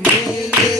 Yeah, yeah.